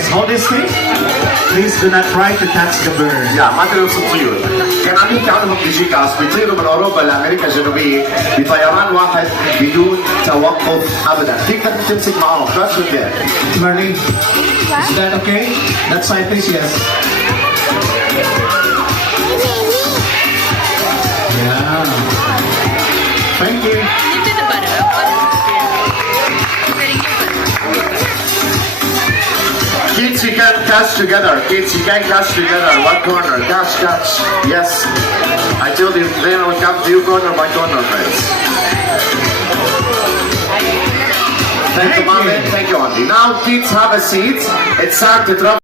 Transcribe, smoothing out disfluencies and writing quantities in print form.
Just hold this thing. Please do not try to catch the bird. يا ما توصل طيور. كان عم يحكي عنهم بيجيكاس بيطيروا من اوروبا لامريكا الجنوبيه بطيران واحد بدون توقف ابدا، فيك تمسك معهم بس بالبيت. Marlene, is that okay? That side please, yes. Yeah. Thank you. Kids, you can catch together. Kids, you can catch together. One corner. Catch, catch. Yes. I told you, then I will come to you corner by corner, friends. Thank you, Mommy. Thank you, Auntie. Now, kids, have a seat. It's time to travel.